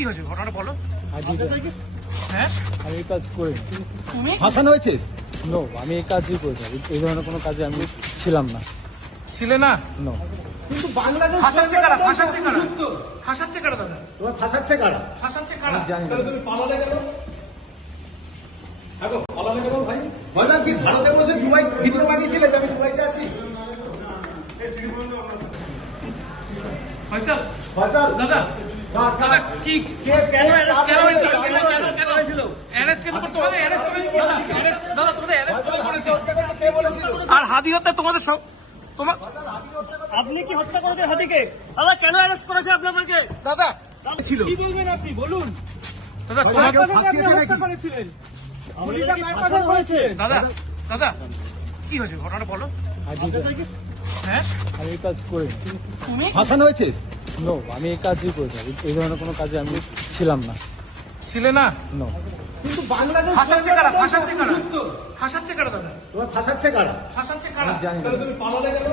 কি হয়েছে ঘটনাটা বলো। হ্যাঁ আমি এই কাজ করি তুমি ফাঁসানো হয়েছে। নো, আমি এই কাজই করি এই ধরনের কোনো কাজে আমি ছিলাম না। ছিলে না নো, কিন্তু বাংলাদেশ ফাঁসাচ্ছে কারা ফাঁসাচ্ছে কারা দাদা তোমার ফাঁসাচ্ছে কারা? ফাঁসাচ্ছে কারা আমি জানি না। তুমি পালালে কেন? দেখো পালালে কেন ভাই? ভাইজান কি ভারতে বসে দুবাই ভিডিও বানিয়েছিলে যে আমি দুবাইতে আছি? ফয়সাল ভাইজান দাদা না, দাদা কি কে কেন অ্যারেস্ট কেন তোমাদের অ্যারেস্ট করে দাদা তোমাদের অ্যারেস্ট করেছে কে বলেছিল? আর হাদি হত্যা তোমাদের সব তোমার আপনি কি হত্যা করেছেন হাতিকে? দাদা কেন অ্যারেস্ট করেছে আপনাদেরকে? দাদা ছিল কি বলবেন আপনি বলুন। দাদা ভাই, তোমার কেউ আপনি ফাঁসিয়েছে হত্যা নাকি? করেছিলেন। আমাদেরকে কি কথা হয়েছে? দাদা দাদা কি হয়েছে ঘটনাটা বলো। হ্যাঁ আমি এই কাজ করি তুমি ফাঁসানো হয়েছে। নো, আমি এই কাজই করি এই ধরনের কোনো কাজে আমি ছিলাম না। ছিলে না নো, কিন্তু বাংলাদেশ ফাঁসাচ্ছে কারা ফাঁসাচ্ছে কারা দাদা তোমার ফাঁসাচ্ছে কারা? ফাঁসাচ্ছে কারা আমি জানি না। তুমি পালালে কেন?